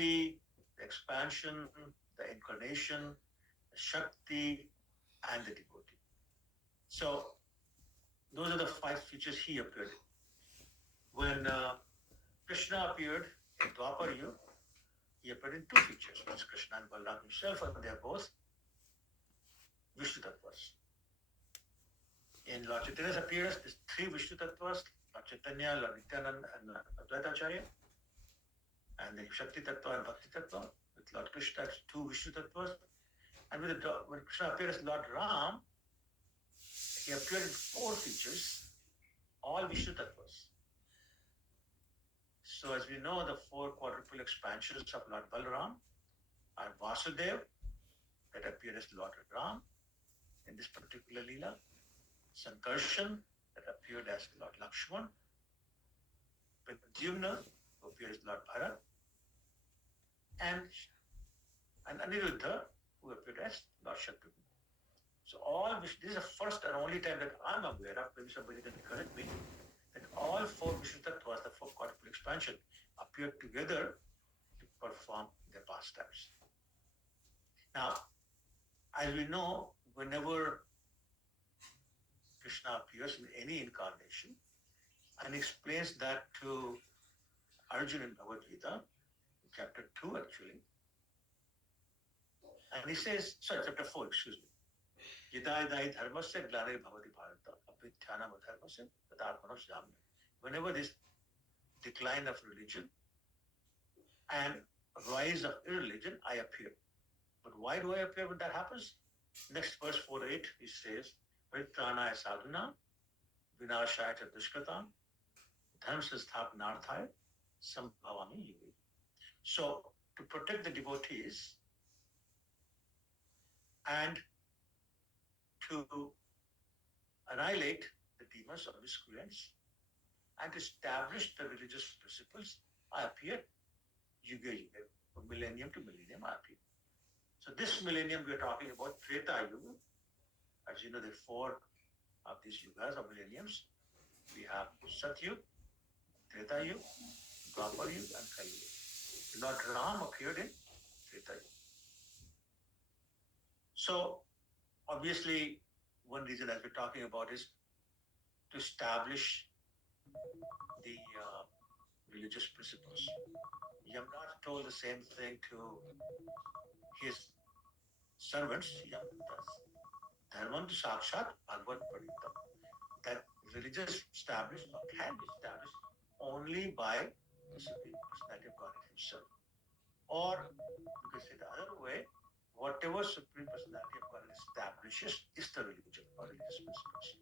devotee, the expansion, the incarnation, the Shakti, and the devotee. So those are the five features he appeared in. When Krishna appeared in Dwapar Yuga, he appeared in two features. One is Krishna and Balaram himself, and they are both Vishnu Tattvas. In Lord Chaitanya's appearance, there's three Vishnu Tattvas, Lord Chaitanya, Lord Nityananda, and Advaita Acharya. And then Shakti Tattva and Bhakti Tattva. With Lord Krishna, it's two Vishnu Tattvas. And when Krishna appeared as Lord Ram, he appeared in four features, all Vishnu Tattvas. So as we know, the four quadruple expansions of Lord Balaram are Vasudev, that appeared as Lord Ram in this particular Leela, Sankarshan, that appeared as Lord Lakshman, Pradyumna, who appeared as Lord Bharat, and Aniruddha, who appeared as Lord Shatrugna. So this is the first and only time that I'm aware of, maybe somebody can correct me, that all four Vishnu Tattvas, the four quadruple expansion, appeared together to perform their pastimes. Now, as we know, whenever Krishna appears in any incarnation and explains that to Arjuna in Bhagavad Gita, chapter 2 actually, and he says, sorry, chapter 4, excuse me. Yidai dharmasya glare bhavati bharata abhidhyana dharmasya tadatmana jamya. Whenever this decline of religion and rise of irreligion, I appear. But why do I appear when that happens? Next verse 4:8, he says, Paritranaya sadhana, vinashaya cha dushkratam, dharma sthapnarthaya, sambhavami yuge. So, to protect the devotees and to annihilate the demons or miscreants and to establish the religious principles, I appear yuga yuga, from millennium to millennium I appear. So this millennium we are talking about Treta Yuga. As you know, there are four of these yugas or millenniums. We have Satyug, Treta Yuga, Dwapar Yuga, and Kali Yuga. Lord Ram appeared in Treta Yuga. So obviously, one reason as we're talking about is to establish the religious principles. Yamraj told the same thing to his servants, Yamdas. Dharman to Sakshat Bhagavad Pradita. That religious established or can be established only by the Supreme Personality of Godhead Himself. Or you can say the other way, whatever Supreme Personality of Godhead establishes is the religion or religious principles.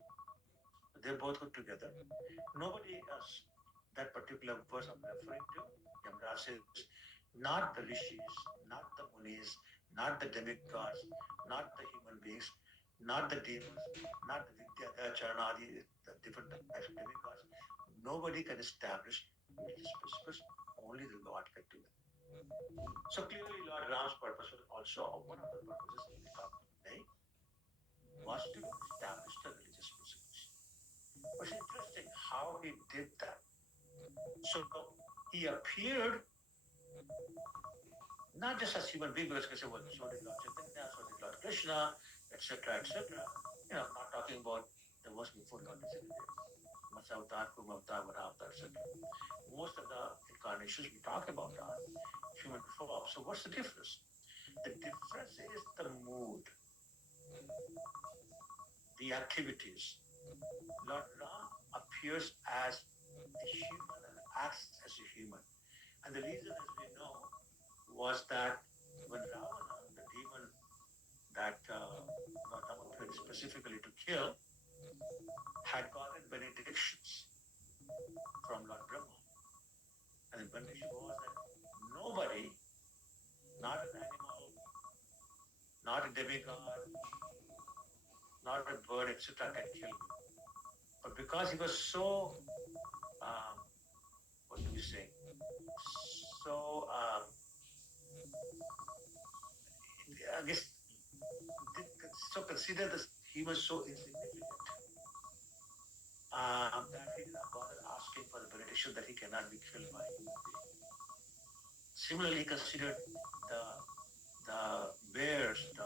They both go together. Nobody else, that particular verse I'm referring to, Yamraj says, not the rishis, not the munis, not the demigods, not the human beings, not the demons, not the Vidya, Charanadi, the different types of demigods. Nobody can establish religious principles. Only the Lord can do that. So clearly, Lord Ram's purpose was also one of the purposes we talked today was to establish the religious principles. But it's interesting how he did that. So he appeared not just as human being, because well, so did Lord Chaitanya, so did Lord Krishna, etc., etc. I'm not talking about the ones before Lord descended there. Matsavatar, Kumavatar, Varavatar, etc. Most of the incarnations we talk about are human form. So what's the difference? The difference is the mood, the activities. Lord Ram appears as a human and acts as a human. And the reason, as we know, was that when Ravana, the demon that Lord Ram appeared specifically to kill, had gotten benedictions from Lord Brahma. And the benediction was that nobody, not an animal, not a demigod, not a bird, etc., can kill me. But because he was so, what do we say, so, I guess, so consider this, he was so insignificant that he did not bother asking for the benediction that he cannot be killed by a human being. Similarly, he considered the bears, the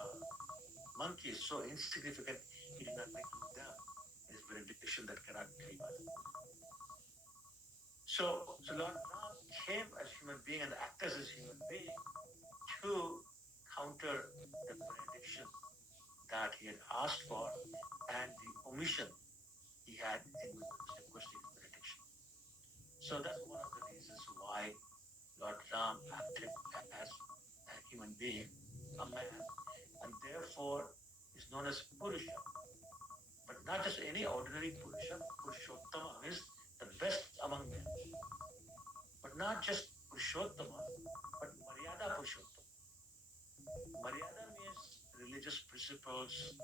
monkeys so insignificant, he did not include them in his benediction that cannot be food. So Lord Ram came as a human being and acted as a human being to counter the benediction that he had asked for and the omission he had in requesting his benediction. So that's one of the reasons why Lord Ram acted as a human being, a man, and therefore is known as Purusha. But not just any ordinary Purusha. Purushottama means the best among men. But not just Purushottama, but Maryada Purushottama. Maryada means religious principles,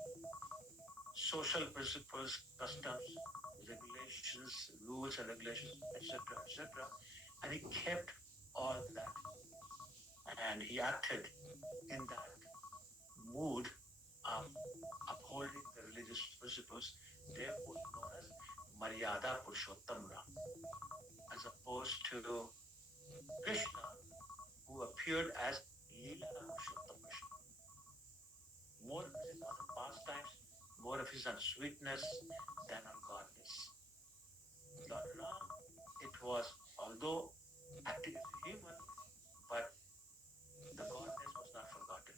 social principles, customs, regulations, rules and regulations, etc., etc. And he kept all that and he acted in that mood of upholding the religious principles, therefore known as Maryada Purushottam Ram, as opposed to Krishna, who appeared as Leela Purushottam Krishna. More emphasis on the pastimes, more emphasis on sweetness than on godness. With Lord Ram, it was, although acting as a human, but the godness was not forgotten.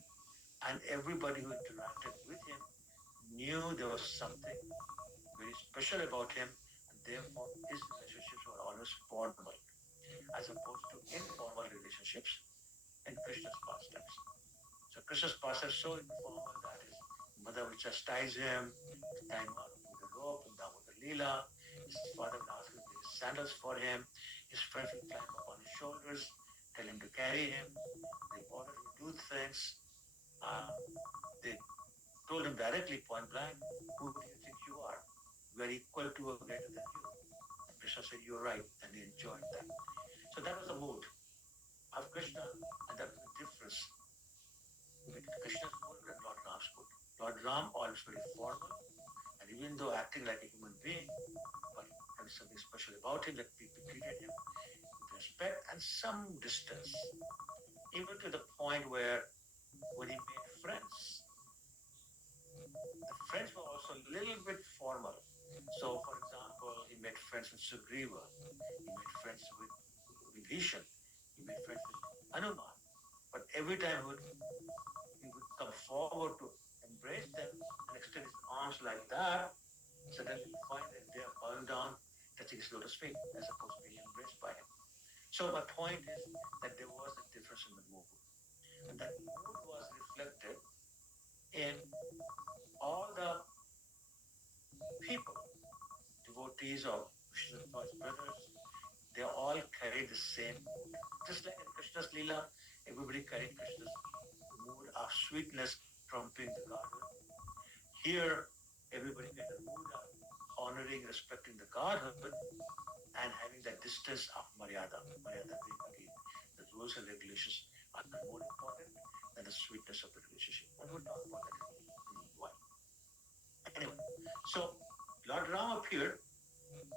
And everybody who interacted with him knew there was something very special about him, and therefore his relationships were always formal, as opposed to informal relationships in Krishna's pastimes. So Krishna's pastimes so informal that his mother would chastise him, tie him up with a rope and down with a leela. His father would ask him to bring sandals for him. His friends would climb up on his shoulders, tell him to carry him. They ordered him to do things. Uh, they told him directly, point blank, who do you think you are? We are equal to or greater than you. And Krishna said, you're right. And he enjoyed that. So that was the mood of Krishna. And that was the difference between Krishna's mood and Lord Ram's mood. Lord Ram always very formal. And even though acting like a human being, but having something special about him that people treated him with respect and some distance. Even to the point where when he made friends, the friends were also a little bit formal. So, for example, he made friends with Sugriva, he made friends with Vibhishan, he made friends with Hanuman. But every time he would come forward to embrace them and extend his arms like that, suddenly you find that they are bowing down, touching his lotus feet, as opposed to being embraced by him. So, my point is that there was a difference in the mood. And that mood was reflected in all the people, devotees of Krishna or his brothers, they all carried the same mood. Just like in Krishna's Leela, everybody carried Krishna's mood of sweetness trumping the godhood. Here, everybody carried the mood of honoring, respecting the godhood, and having that distance of Maryada. Maryada being again the rules and regulations are more important than the sweetness of the relationship. And we'll talk about that in a while. Anyway, so Lord Ram appeared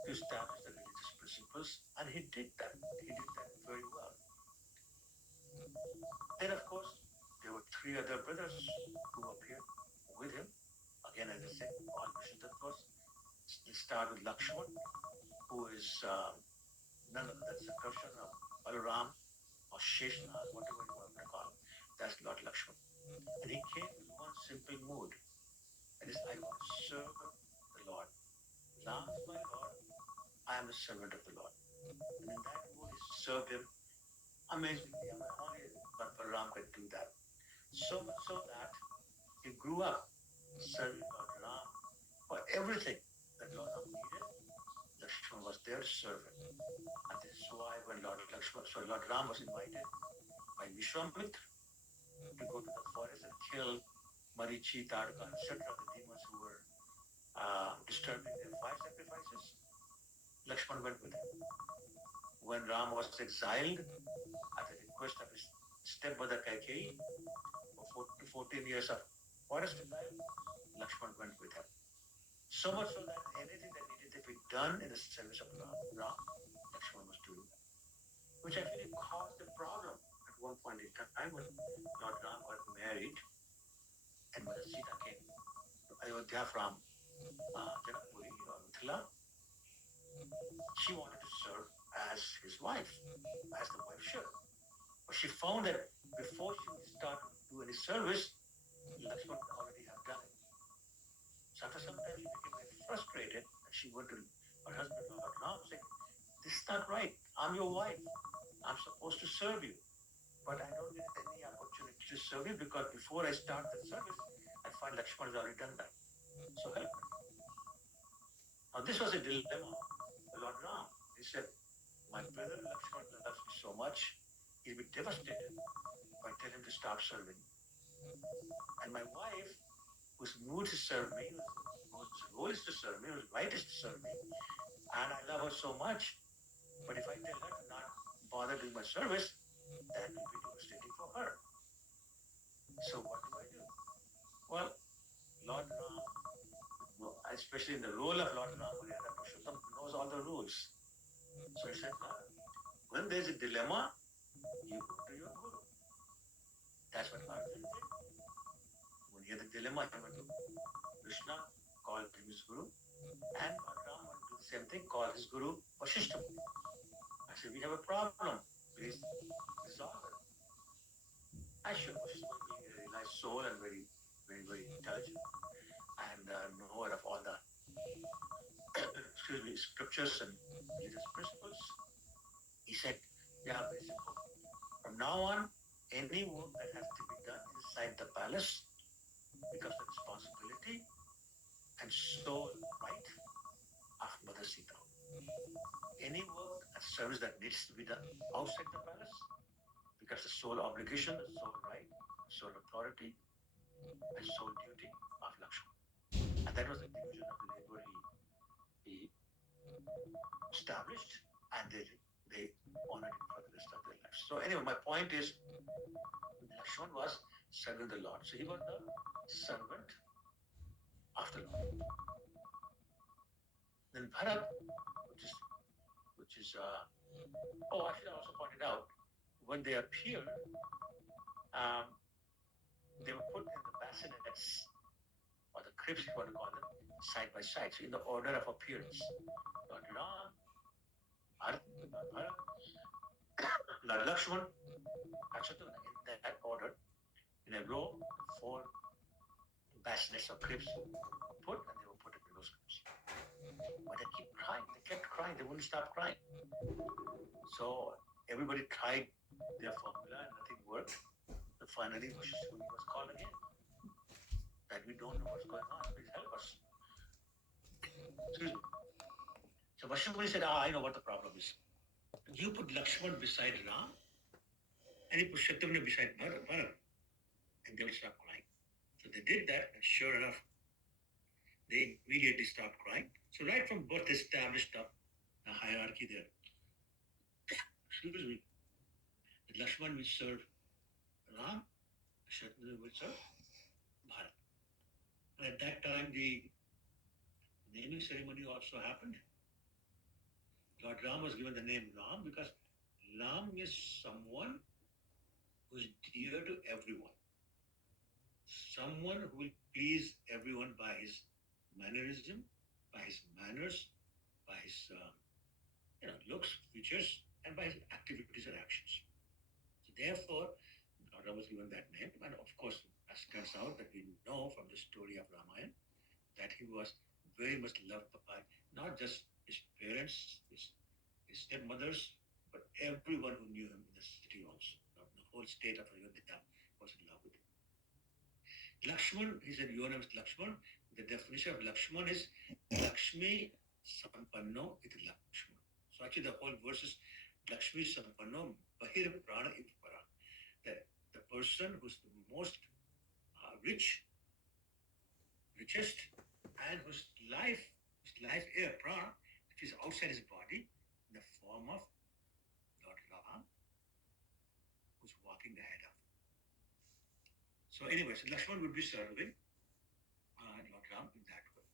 to establish the religious principles, and he did that. He did that very well. Then, of course, there were three other brothers who appeared with him. Again, as I said, all Krishna Tattvas. Let's start with Lakshman, who is none other than Sankarshan or Balaram or Sheshnag, whatever you want to call him. That's Lord Lakshman. And he came with one simple mood. That is, I want to serve the Lord. Ram is my Lord. I am a servant of the Lord. And in that mood, he served him amazingly. I mean, only Balaram could do that. So much so that he grew up serving Lord Ram for everything that Lord Ram needed. Lakshman was there to serve him. And this is why when Lord Ram was invited by Vishwamitra to go to the forest and kill Marichi, Tadka, etc., the demons who were disturbing their fire sacrifices, Lakshman went with him. When Ram was exiled at the request of his stepmother Kaikeyi for 14 years of forest exile, Lakshman went with him. So much so that anything that needed to be done in the service of Ram, Lakshman was doing that, which actually caused a problem at the time when Lord Ram got married and Mother Sita came to Ayodhya from Janakpuri or Mithila, she wanted to serve as his wife, as the wife should. But she found that before she would start to do any service, Lakshman would already have done it. So after some time, she became very frustrated and she went to her husband, Lord Ram, saying, "This is not right. I'm your wife. I'm supposed to serve you. But I don't get any opportunity to serve you because before I start the service, I find Lakshman has already done that. So help me." Now, this was a dilemma for Lord Ram. He said, "My brother Lakshman loves me so much, he'll be devastated if I tell him to stop serving. And my wife, whose mood to serve me, whose role is to serve me, whose right is to serve me, and I love her so much. But if I tell her to not bother doing my service, that will be devastating for her. So what do I do?" Well, Lord Ram, especially in the role of Lord Ram, Maryada Purushottam, knows all the rules. So he said, "Lord, when there's a dilemma, you go to your guru." That's what Arjun did. When he had a dilemma, he went to Krishna, called him his guru, and Lord Ram went to do the same thing, called his guru Vasishta. I said, "We have a problem. Please resolve it." I should, Vasishta being a very nice soul and very, very, very intelligent and knower of all the excuse me, scriptures and religious principles, he said, "Yeah, very simple. From now on, any work that has to be done inside the palace becomes the responsibility and sole right of Mother Sita. Any work and service that needs to be done outside the palace becomes the sole obligation, the sole right, sole authority, and sole duty of Lakshman." And that was the division of labor he established, and they honored him for the rest of their lives. So anyway, my point is, Lakshman was serving the Lord. So he was the servant of the Lord. Then Bharat, which is oh, I should also point it out, when they appeared, um, they were put in the bassinets or the crypts, if you want to call them, side by side. So in the order of appearance, Lord Ram, Bharat, Bharat, Lord Lakshman, and Shatrughna, in that order, in a row, four bassinets or crypts were put, and they were put in those crypts. But they keep crying. They kept crying. They wouldn't stop crying. So everybody tried their formula and nothing worked. So finally, Vashishta was called again. That we don't know what's going on. Please help us. Excuse me. So Vashishta said, "I know what the problem is. You put Lakshman beside Ram and you put Shatrughna beside Bharat, and they will stop crying." So they did that, and sure enough, they immediately stopped crying. So right from birth, they established up a hierarchy there. Excuse me. Lakshman will serve Ram, Shatrughna will serve Bharat. And at that time, the naming ceremony also happened. Lord Ram was given the name Ram because Ram is someone who is dear to everyone, someone who will please everyone by his mannerism, by his manners, by his looks, features, and by his activities and actions. So therefore, Lord Ram was given that name, and of course, as it turns out that we know from the story of Ramayana that he was very much loved by not just his parents, his stepmothers, but everyone who knew him in the city also. The whole state of Ayodhya was in love with him. Lakshman, he said, "Your name is Lakshman." The definition of Lakshman is Lakshmi Sampanno iti Lakshman. So actually the whole verse is Lakshmi Sampanno Bahir Prana Ipara. The person who's the most richest, and whose life air, prana, which is outside his body, in the form of Lord Ram, who's walking ahead of him. So anyway, so Lakshman would be serving Lord Ram in that way.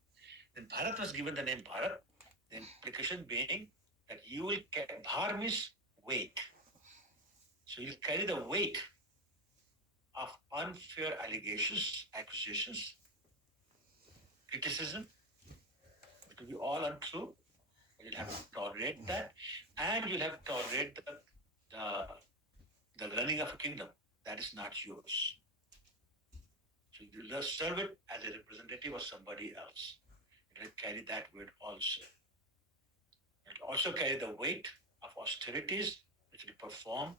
Then Bharat was given the name Bharat, the implication being that you will carry, Bhar means weight. So you'll carry the weight unfair allegations, accusations, criticism. It will be all untrue. You'll have to tolerate that, and you'll have to tolerate the, the running of a kingdom that is not yours. So you'll serve it as a representative of somebody else. It will carry that weight also. It will also carry the weight of austerities which will perform,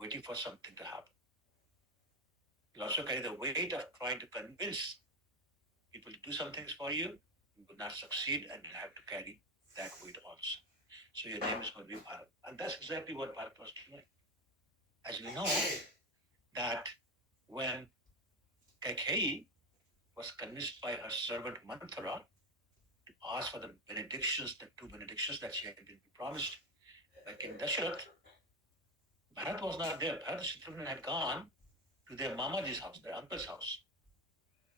waiting for something to happen. It will also carry the weight of trying to convince people to do some things for you. You will not succeed, and you have to carry that weight also. So your name is going to be Bharat. And that's exactly what Bharat was doing. As we know, that when Kaikeyi was convinced by her servant Manthara to ask for the benedictions, the two benedictions that she had been promised by King Dasharath, Bharat was not there. Bharat and Shatrughan had gone to their Mamaji's house, their uncle's house,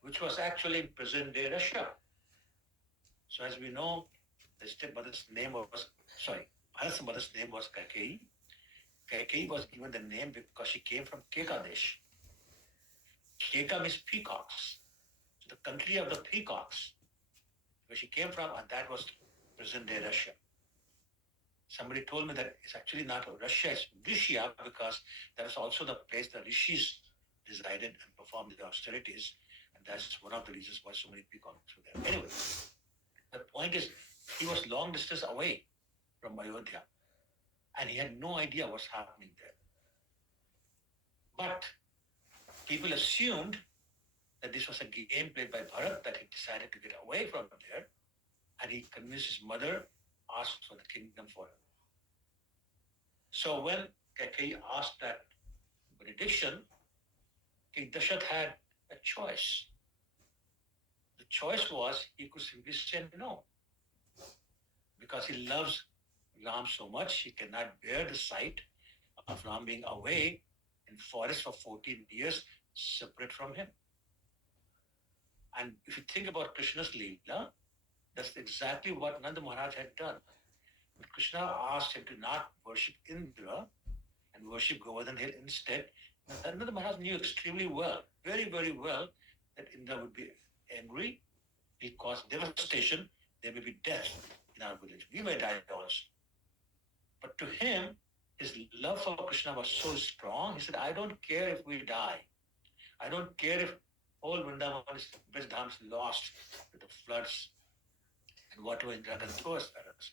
which was actually in present-day Russia. So as we know, the stepmother's name was, sorry, Bharat's mother's name was Kaikeyi. Kaikeyi was given the name because she came from Kekadesh. Keka means peacocks. So the country of the peacocks, where she came from, and that was present-day Russia. Somebody told me that it's actually not Russia, it's Russia, because that is also the place the rishis resided and performed the austerities. And that's one of the reasons why so many peacocks were there. Anyway, the point is, he was long distance away from Ayodhya, and he had no idea what's happening there. But people assumed that this was a game played by Bharat, that he decided to get away from there, and he convinced his mother, asked for the kingdom for him. So when Kaikeyi asked that benediction, King Dashath had a choice. The choice was he could simply say no, because he loves Ram so much, he cannot bear the sight of Ram being away in forest for 14 years, separate from him. And if you think about Krishna's Leela, that's exactly what Nanda Maharaj had done. But Krishna asked him to not worship Indra and worship Govardhan Hill instead. Nanda Maharaj knew extremely well, very, very well, that Indra would be angry, he'll cause devastation, there may be death in our village. We may die also. But to him, his love for Krishna was so strong, he said, I don't care if we die. I don't care if all Vrindavan is Brij lost with the floods and whatever Indra can throw us at us.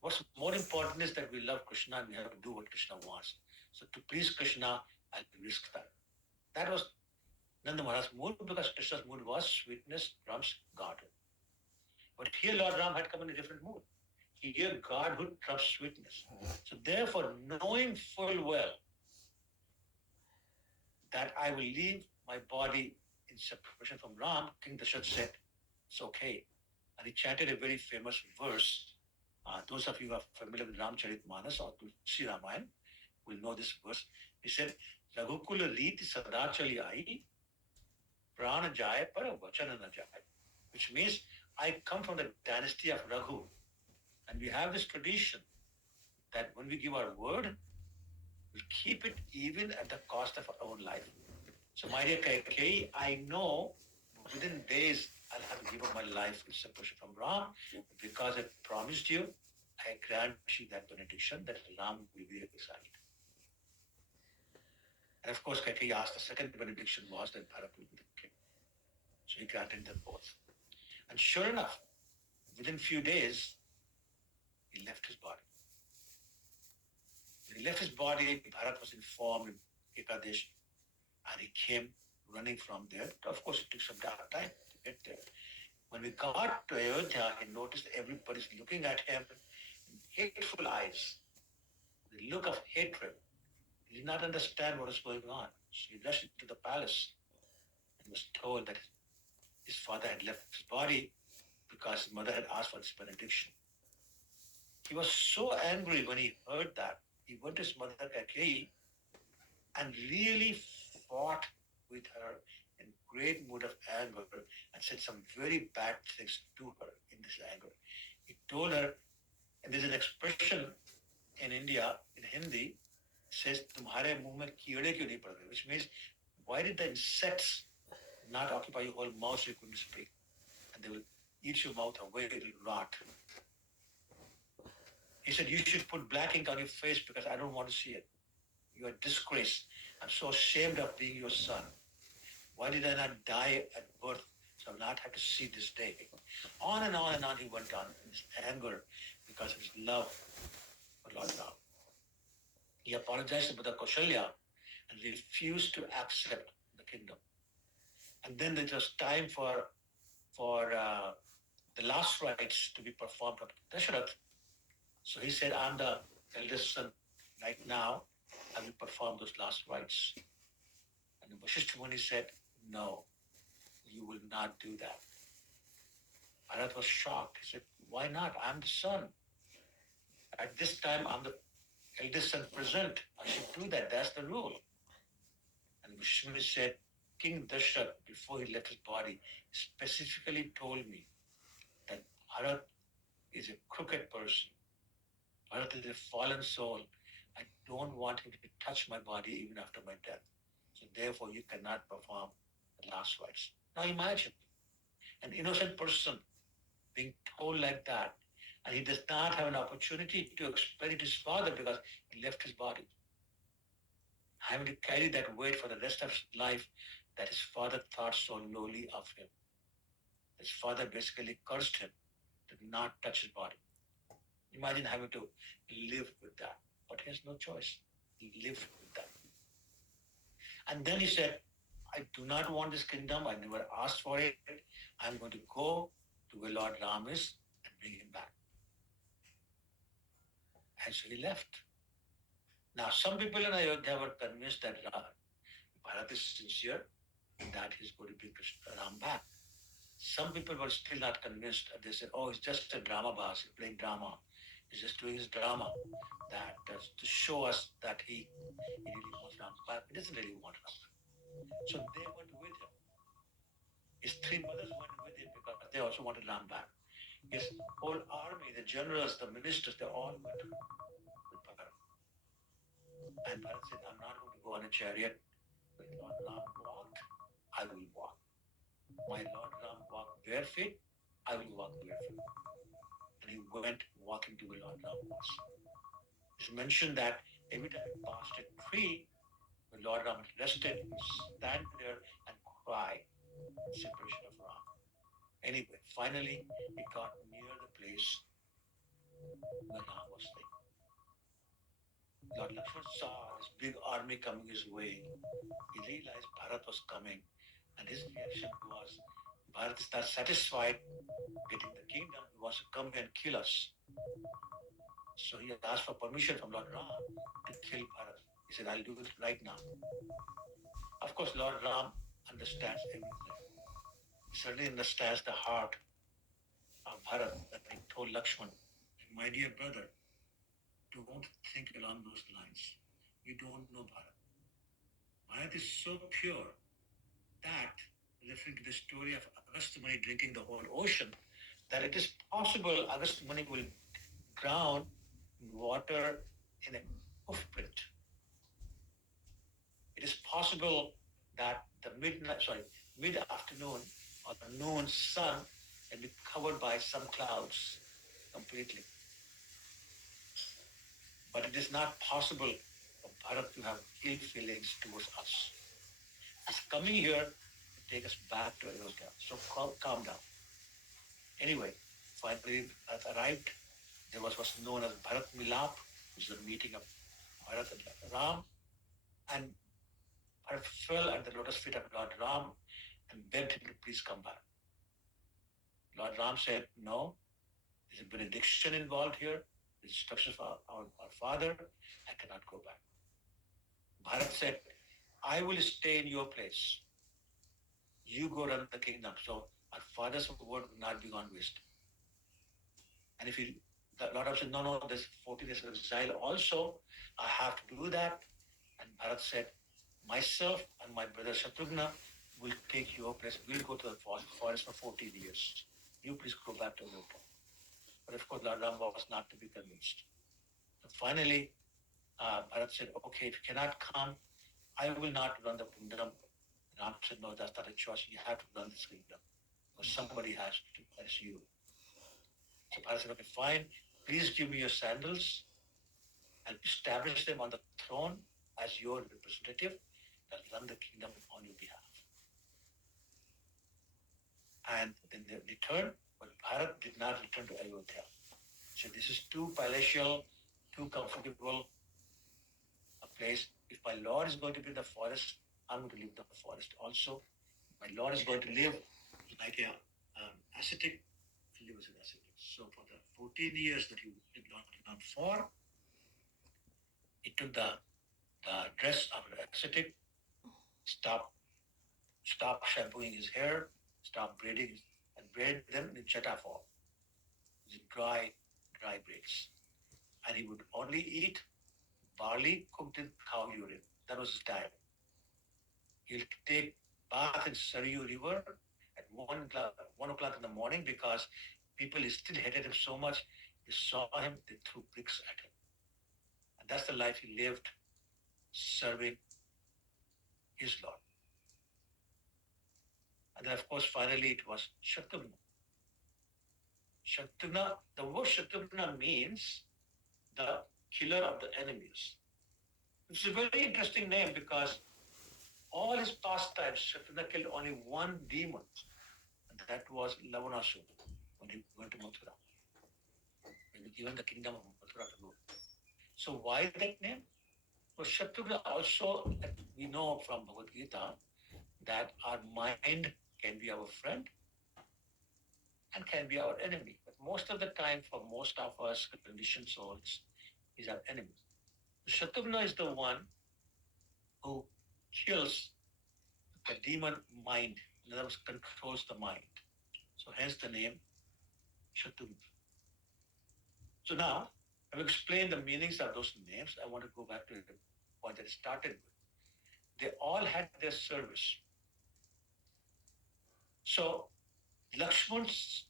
What's more important is that we love Krishna and we have to do what Krishna wants. So to please Krishna, I'll risk that. That was Nanda Maharaj's mood, because Krishna's mood was sweetness trumps godhood. But here Lord Ram had come in a different mood. Here godhood trumps sweetness. So therefore, knowing full well that I will leave my body in separation from Ram, King Dashath said, it's okay. And he chanted a very famous verse. Those of you who are familiar with Ramcharitmanas or Tulsi Ramayan will know this verse. He said, Raghukula Riti Sadachali Ai, Prana Jaya Para Vachana Na Jaya, which means I come from the dynasty of Raghu. And we have this tradition that when we give our word, we keep it even at the cost of our own life. So, my dear Kaikeyi, I know within days I'll have to give up my life in separation from Ram, because I promised you, I grant you that benediction that Ram will be exiled. And of course, Kaikeyi asked the second benediction was that Bharat will be the king. So he granted them both. And sure enough, within few days, he left his body. When he left his body, Bharat was informed in Ekadesh, and he came running from there. Of course, it took some time to get there. When we got to Ayodhya, he noticed everybody's looking at him with hateful eyes, the look of hatred. He did not understand what was going on. So he rushed into the palace and was told that his father had left his body because his mother had asked for this benediction. He was so angry when he heard that. He went to his mother Kaikeyi and really fought with her in great mood of anger and said some very bad things to her in this anger. He told her, and there's an expression in India, in Hindi, says, Tumhare muh mein keede kyun nahi pad gaye, which means Why did the insects not occupy your whole mouth so you couldn't speak? And they will eat your mouth away, it will rot. He said, you should put black ink on your face because I don't want to see it. You are a disgrace. I'm so ashamed of being your son. Why did I not die at birth so I'll not have to see this day? On and on he went on in his anger because of his love for Lord Ram. He apologized to Buddha Kaushalya and refused to accept the kingdom. And then it was time for the last rites to be performed on Dasharath. So he said, I'm the eldest son right now. I will perform those last rites. And the Vasishtha Muni said, no, you will not do that. Bharat was shocked. He said, why not? I'm the son. At this time, I'm the eldest son present. I should do that. That's the rule. And Vishnu said, King Dashrath, before he left his body, specifically told me that Bharat is a crooked person. Bharat is a fallen soul. I don't want him to touch my body even after my death. So therefore, you cannot perform the last rites. Now imagine an innocent person being told like that, and he does not have an opportunity to explain it to his father because he left his body. Having to carry that weight for the rest of his life that his father thought so lowly of him. His father basically cursed him to not touch his body. Imagine having to live with that. But he has no choice. He lived with that. And then he said, I do not want this kingdom. I never asked for it. I'm going to go to where Lord Ram is and bring him back. And so he left. Now, some people in Ayodhya were convinced that Bharat is sincere and that he's going to bring Ram back. Some people were still not convinced. They said, oh, it's just a drama boss. He's playing drama. He's just doing his drama that to show us that he really wants Ram back. He doesn't really want Ram back. So they went with him. His three brothers went with him because they also wanted Ram back. His whole army, the generals, the ministers, they all went with Bharat. And Bharat said, I'm not going to go on a chariot. When Lord Ram walked, I will walk. My Lord Ram walked bare feet, I will walk bare feet. And he went walking to where Lord Ram was. It's mentioned that every time he passed a tree, when Lord Ram rested, he would stand there and cry in separation of Ram. Anyway, finally, he got near the place where Ram was staying. Lord Lakshman saw this big army coming his way. He realized Bharat was coming, and his reaction was, Bharat is not satisfied getting the kingdom, he wants to come here and kill us. So he asked for permission from Lord Ram to kill Bharat. He said, I'll do it right now. Of course, Lord Ram understands everything. He certainly understands the heart of Bharat that he told Lakshman, my dear brother, don't think along those lines. You don't know Bharat. Bharat is so pure that, referring to the story of Agastya Muni drinking the whole ocean, that it is possible Agastya Muni will drown in water in a hoofprint. It is possible that the mid-afternoon or the noon sun can be covered by some clouds completely. But it is not possible for Bharat to have ill feelings towards us. He's coming here to take us back to Ayodhya. So calm down. Anyway, finally Bharat arrived. There was what's known as Bharat Milap, which is a meeting of Bharat and Ram. And Bharat fell at the lotus feet of Lord Ram and begged him to please come back. Lord Ram said, no, there's a benediction involved here, the instructions of our father, I cannot go back. Bharat said, I will stay in your place. You go run the kingdom. So our father's word will not be gone waste. And if the Lord Ram said, no, there's 14 years of exile also, I have to do that. And Bharat said, myself and my brother Shatrughna will take your place. We'll go to the forest for 14 years. You please go back to Ayodhya. But of course, Lord Ram was not to be convinced. So finally, Bharat said, okay, if you cannot come, I will not run the kingdom. Ram said, no, that's not a choice. You have to run this kingdom. Or somebody has to, as you. So Bharat said, okay, fine. Please give me your sandals and establish them on the throne as your representative. I'll run the kingdom on your behalf. And then they returned, but Bharat did not return to Ayodhya. So this is too palatial, too comfortable a place. If my Lord is going to be in the forest, I'm going to leave the forest also. My Lord is going to live like a ascetic, he was an ascetic. So for the 14 years that he did not run for, he took the dress of an ascetic, stopped shampooing his hair, stopped braiding, and braided them in chata form, dry braids. And he would only eat barley cooked in cow urine. That was his diet. He'll take bath in Saryu River at 1 o'clock in the morning because people still hated him so much. They saw him, they threw bricks at him. And that's the life he lived, serving his Lord. And then, of course, finally it was Shatrugna. Shatrugna, the word Shatrugna means the killer of the enemies. It's a very interesting name because all his pastimes, Shatrugna killed only one demon, and that was Lavanasur when he went to Mathura, when he given the kingdom of Mathura to rule. So why that name? Well, Shatrugna also, we know from Bhagavad Gita that our mind can be our friend and can be our enemy. But most of the time, for most of us conditioned souls, is our enemy. Shatrugna is the one who kills the demon mind. In other words, controls the mind. So hence the name Shatrugna. So now, I've explained the meanings of those names. I want to go back to the point that I started with. They all had their service. So Lakshman's,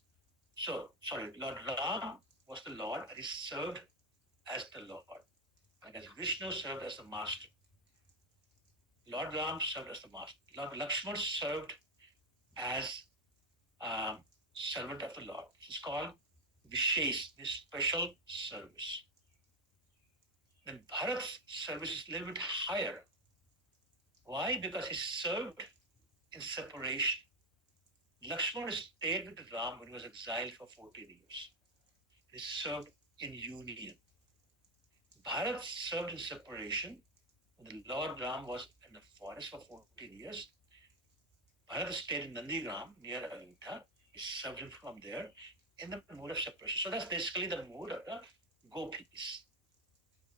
Lord Ram was the Lord and he served as the Lord. And as Vishnu served as the master. Lord Ram served as the master. Lord Lakshman served as servant of the Lord. It's called Vishesh, this special service. Then Bharat's service is a little bit higher. Why? Because he served in separation. Lakshman stayed with Ram when he was exiled for 14 years. He served in union. Bharat served in separation. When the Lord Ram was in the forest for 14 years, Bharat stayed in Nandigram near Ayodhya. He served him from there in the mood of separation. So that's basically the mood of the gopis,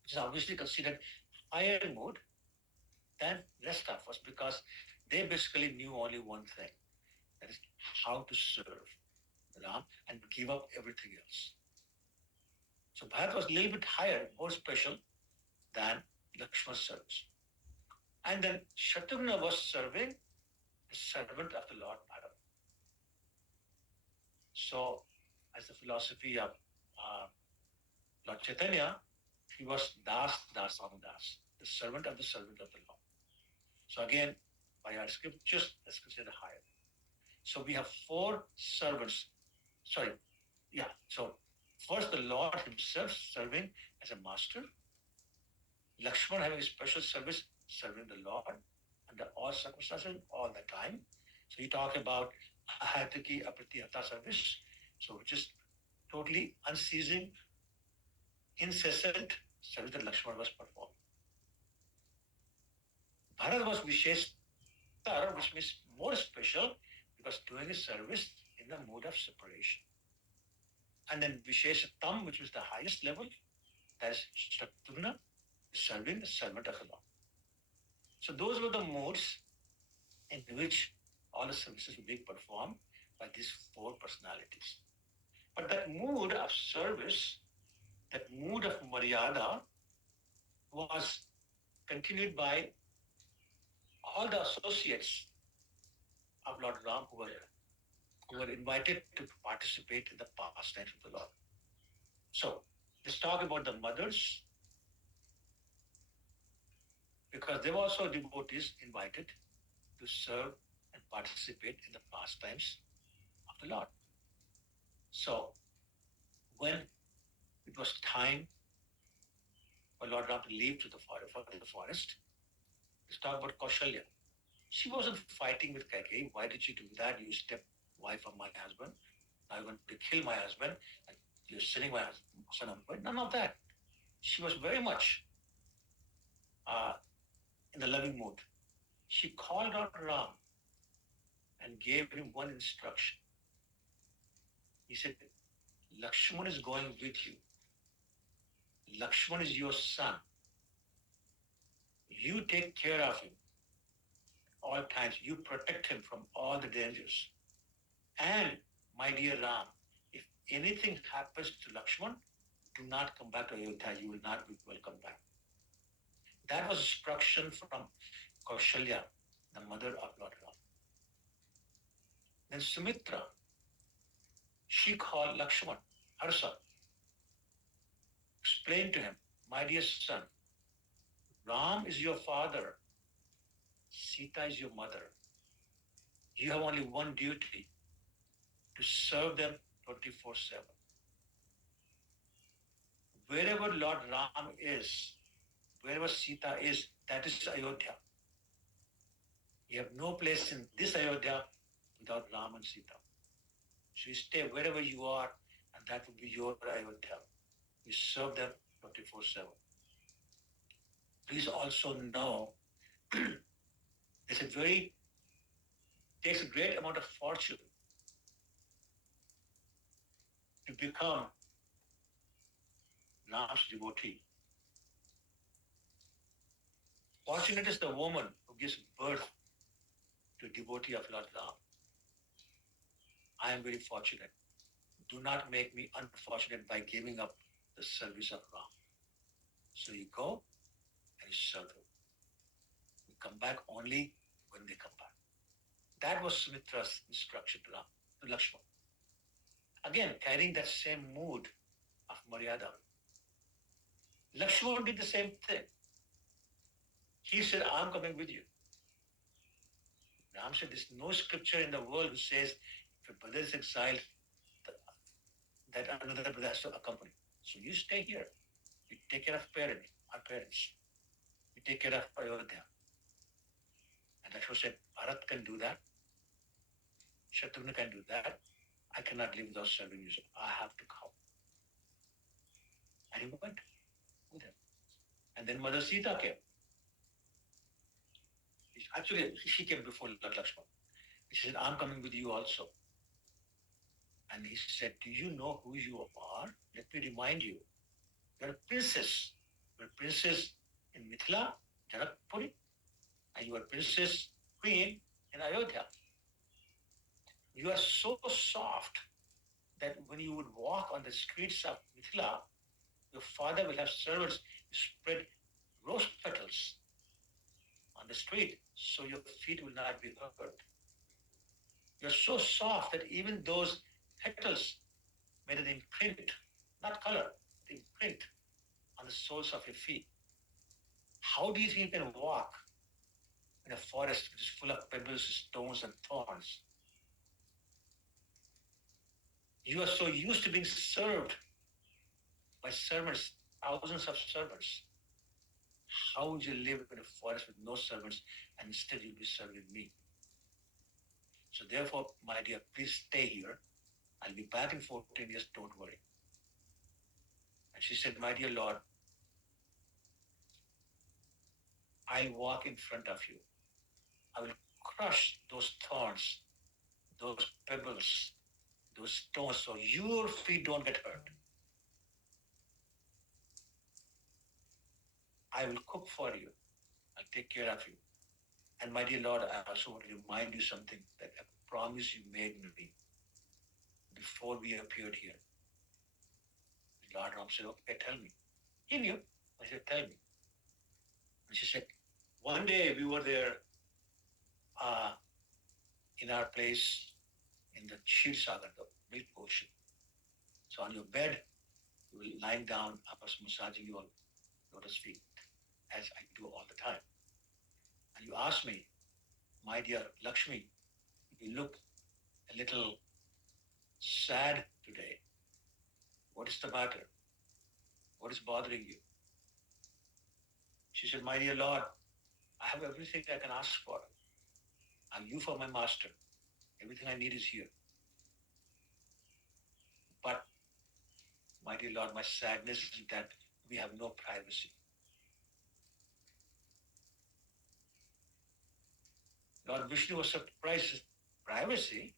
which is obviously considered higher mood than rest of us because they basically knew only one thing, that is how to serve Ram and give up everything else. So Bharat was a little bit higher, more special than Lakshman's service. And then Shatrughna was serving the servant of the Lord Bharat. So, as the philosophy of Lord Chaitanya, he was Das, the servant of the Lord. So again, by our scriptures, let's consider higher. So we have four servants. Sorry, yeah. So first, the Lord Himself serving as a master. Lakshman having a special service serving the Lord under all circumstances, all the time. So you talk about ahataki apratihata service. So which is totally unceasing, incessant service that Lakshman was performing. Bharat was Visheshtar, which means more special because doing a service in the mood of separation. And then Visheshatam, which was the highest level, that is Shatrugna, serving the servant of the Lord. So those were the modes in which all the services will be performed by these four personalities. But that mood of service, that mood of Maryada, was continued by all the associates of Lord Ram who were invited to participate in the pastimes of the Lord. So let's talk about the mothers, because they were also devotees invited. to serve and participate in the pastimes of the Lord. So when it was time for Lord Ram to leave to the forest, let's talk about Kaushalya. She wasn't fighting with Kaikeyi. Why did she do that? You step wife of my husband. Now you're going to kill my husband and you're sending my son away. None of that. She was very much uh, in the loving mood. She called out Ram and gave him one instruction. He said, Lakshman is going with you. Lakshman is your son. You take care of him all times. You protect him from all the dangers. And my dear Ram, if anything happens to Lakshman, do not come back to Ayodhya. You will not be welcome back. That was instruction from Kaushalya, the mother of Lord Ram. Then Sumitra, she called Lakshman, her son, explained to him, my dear son, Ram is your father, Sita is your mother. You have only one duty to serve them 24/7. Wherever Lord Ram is, wherever Sita is, that is Ayodhya. You have no place in this Ayodhya without Ram and Sita. So you stay wherever you are, and that will be your Ayodhya. You serve them 24/7. Please also know it's a very takes a great amount of fortune to become Ram's devotee. Fortunate is the woman who gives birth to a devotee of Lord Ram. I am very fortunate. Do not make me unfortunate by giving up the service of Ram. So you go and you serve him. You come back only when they come back. That was Sumitra's instruction to Ram, to Lakshman. Again, carrying that same mood of Maryada. Lakshman did the same thing. He said, I'm coming with you. Ram said, there's no scripture in the world which says if a brother is exiled, that another brother has to accompany. So you stay here. You take care of our parents. You take care of Ayodhya. And Lakshman said, Bharat can do that. Shatrugna can do that. I cannot live without serving you. So I have to come. And he went with him. And then Mother Sita came. Actually, she came before Lakshman. She said, I'm coming with you also. And he said, do you know who you are? Let me remind you. You're a princess. You're a princess in Mithila, Janakpuri, and you are princess queen in Ayodhya. You are so soft that when you would walk on the streets of Mithila, your father will have servants spread rose petals on the street so your feet will not be hurt. You're so soft that even those petals made an imprint, not color, the imprint on the soles of your feet. How do you think you can walk in a forest which is full of pebbles, stones, and thorns? You are so used to being served by servants, thousands of servants. How would you live in a forest with no servants and instead you'll be serving me? So therefore, my dear, please stay here. I'll be back in 14 years, don't worry. And she said, my dear Lord, I'll walk in front of you. I will crush those thorns, those pebbles, those stones, so your feet don't get hurt. I will cook for you. I'll take care of you. And my dear Lord, I also want to remind you something that a promise you made me before we appeared here. Lord Ram said, okay, tell me. He knew. I said, tell me. And she said, one day we were there uh, in our place in the Shir Sagar, the milk ocean. So on your bed, you will lying down, I was massaging your lotus feet, as I do all the time. And you asked me, My dear Lakshmi, you look a little sad today. What is the matter? What is bothering you? She said, my dear Lord, I have everything I can ask for. I'm you for my master. Everything I need is here. But, my dear Lord, my sadness is that we have no privacy. Lord Vishnu was surprised. Privacy?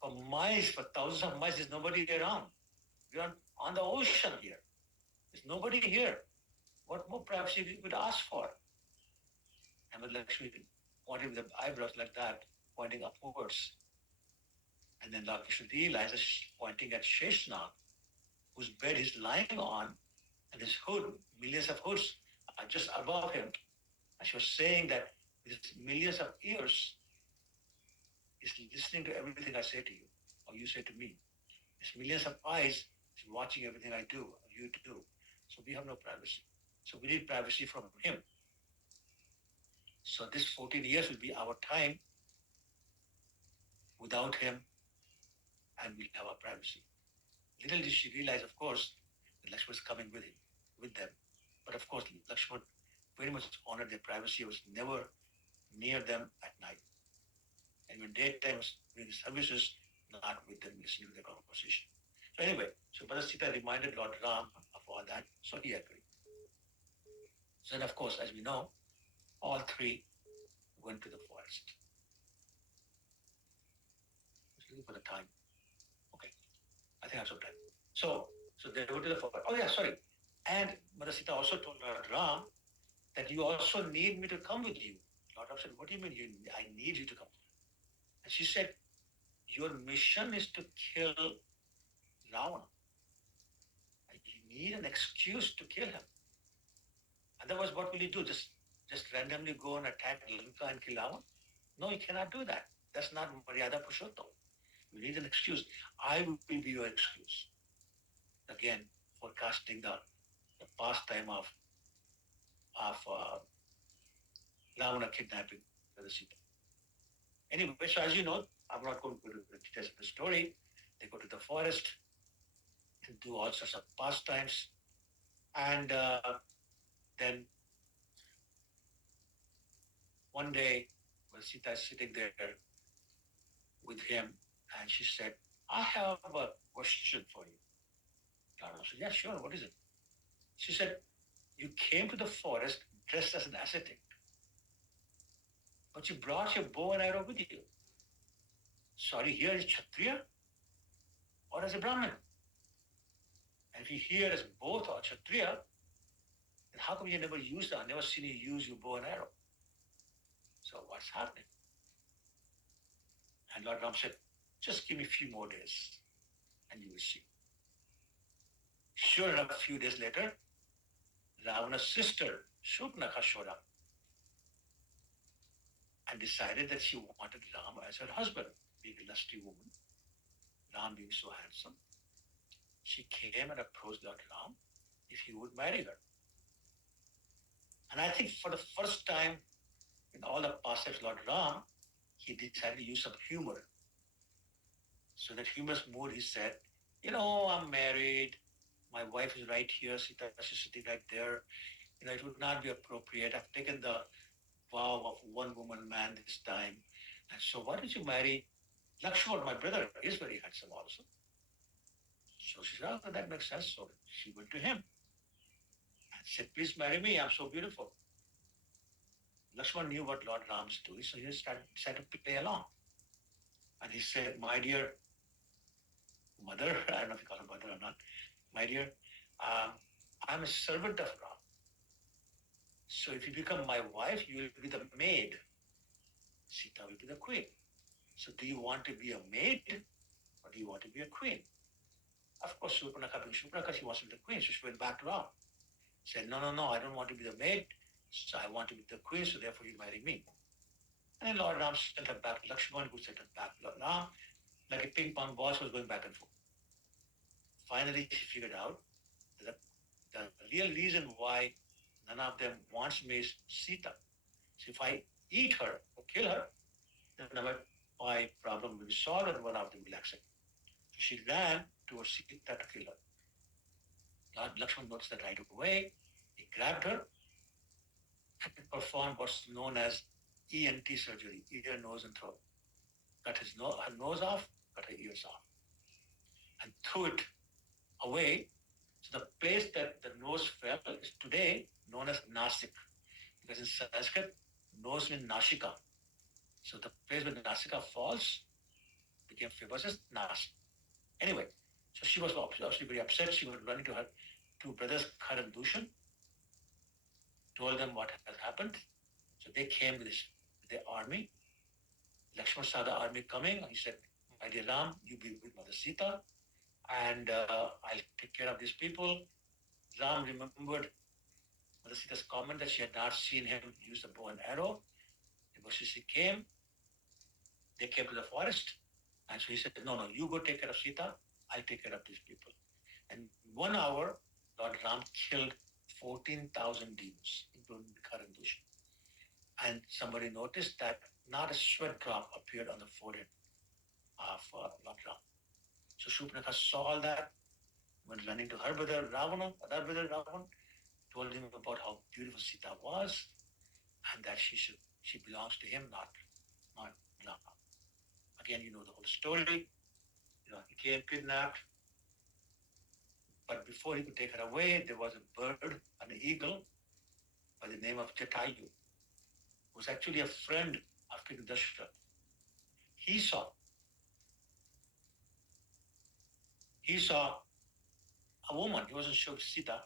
For miles, for thousands of miles, there's nobody around. We're on the ocean here. There's nobody here. What more privacy we could ask for? And with Lakshmi pointing with the eyebrows like that, pointing upwards. And then Lord Vishnu realizes she's pointing at Sheshnag, whose bed he's lying on, and his hood, millions of hoods are just above him. And she was saying that with millions of ears, is listening to everything I say to you, or you say to me. There's millions of eyes watching everything I do, or you do. So we have no privacy. So we need privacy from him. So this 14 years will be our time without him, and we'll have our privacy. Little did she realize, of course, that Lakshman was coming with him, with them. But of course, Lakshman very much honored their privacy. He was never near them at night. And when daytime was doing services, not with them, listening to their conversation. So anyway, so Mother Sita reminded Lord Ram of all that, so he agreed. So then, of course, as we know, all three went to the forest. Just looking for the time. Okay, I think I have some time. So they went to the forest. Oh yeah, sorry. And Mother Sita also told Lord Ram that you also need me to come with you. Lord Ram said, what do you mean I need you to come? And she said, your mission is to kill Ravana. And you need an excuse to kill him. Otherwise, what will you do? Just randomly go and attack Lanka and kill Ravana? No, you cannot do that. That's not Maryada Purushottam. You need an excuse. I will be your excuse. Again, forecasting the pastime of Ravana kidnapping the Sita. Anyway, so as you know, I'm not going to go to the details of the story. They go to the forest and do all sorts of pastimes. And then one day, when Sita is sitting there with him, and she said, I have a question for you. Rama said, yeah, sure, what is it? She said, you came to the forest dressed as an ascetic, but you brought your bow and arrow with you. Sorry, here is Kshatriya or as a Brahmin? And if you here as both or Kshatriya, then how come you never used that? I never seen you use your bow and arrow. So what's happening? And Lord Ram said, just give me a few more days and you will see. Sure enough, a few days later, Ravana's sister, Shupnakha, showed up and decided that she wanted Ram as her husband. Being a lusty woman, Ram being so handsome, she came and approached Lord Ram if he would marry her. And I think for the first time in all the past lives, Lord Ram, he decided to use some humor. So that humorous mood, he said, I'm married. My wife is right here. Sita is sitting right there. It would not be appropriate. I've taken the vow of one woman man this time. And so why don't you marry Lakshman, my brother? He's very handsome also. So she said, oh, that makes sense. So she went to him and said, please marry me. I'm so beautiful. Lakshman knew what Lord Ram's doing, so he decided to play along. And he said, my dear mother, I don't know if you call her mother or not, my dear, um, I'm a servant of Ram. So if you become my wife, you will be the maid. Sita will be the queen. So do you want to be a maid or do you want to be a queen? Of course, Shurpanakha being Shurpanakha, she wants to be the queen, so she went back to Ram. Said, no, I don't want to be the maid, so I want to be the queen, so therefore you marry me. And then Lord Ram sent her back to Lakshman, who sent her back to Lord Ram, like a ping pong ball, was going back and forth. Finally, she figured out that the real reason why none of them wants me is Sita. So if I eat her, kill her, then my problem will be solved and one of them will accept. So she ran towards Sita to kill her. Lord Lakshman noticed that right away. He grabbed her and performed what's known as ENT surgery, ear, nose, and throat. Cut her nose off, cut her ears off, and threw it away. So the place that the nose fell is today known as Nasik, because in Sanskrit, nose means Nashika. So the place where Nasika falls became famous as Nasik. Anyway, so she was obviously very upset. She was running to her two brothers, Khar and Dushan, told them what has happened. So they came with their army. Lakshman saw the army coming. He said, "My dear Ram, you be with Mother Sita, and I'll take care of these people." Ram remembered Mother Sita's comment that she had not seen him use the bow and arrow. And she came, they came to the forest, and so he said, "No, no, you go take care of Sita. I'll take care of these people." And 1 hour, Lord Ram killed 14,000 demons, including the current Dushan. And somebody noticed that not a sweat drop appeared on the forehead of Lord Ram. So Shupnaka saw all that, went running to her brother Ravana, other brother Ravana, told him about how beautiful Sita was, and that she belongs to him, not Rama. Again, you know the whole story. He came kidnapped, but before he could take her away, there was a bird, an eagle, by the name of Jatayu, who was actually a friend of King Dashrath. He saw he saw a woman. He wasn't sure Sita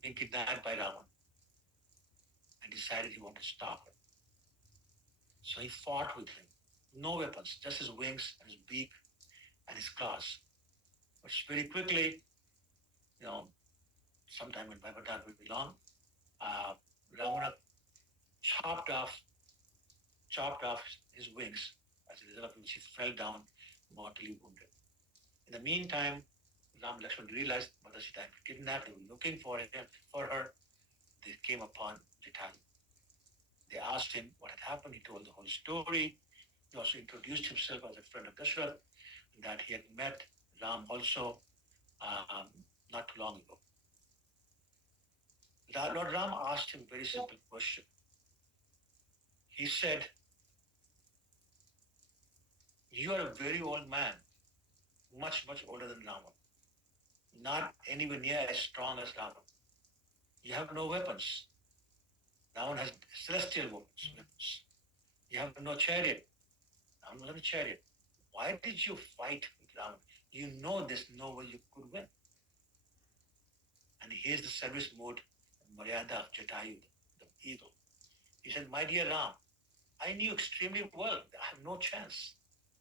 being kidnapped by Ravan, and decided he wanted to stop her. So he fought with him. No weapons, just his wings and his beak and his claws. But very quickly, you know, sometime went by, but not very long, uh, Ravana chopped off chopped off his wings, as a result of which he fell down mortally wounded. In the meantime, Ram and Lakshman realized Mother Sita had been kidnapped. They were looking for her. They came upon Jetayu. They asked him what had happened. He told the whole story. He also introduced himself as a friend of Dashrath, that he had met Ram also um, not too long ago. Lord Ram asked him a very simple question. He said, "You are a very old man, much, much older than Rama, not anywhere near as strong as Rama. You have no weapons. Ravan has celestial weapons. You have no chariot. Ravan was on a chariot. Why did you fight with Ravan? You know there's no way you could win." And here's the service mode and Maryada of Jatayu, the eagle. He said, "My dear Ram, I knew extremely well that I have no chance,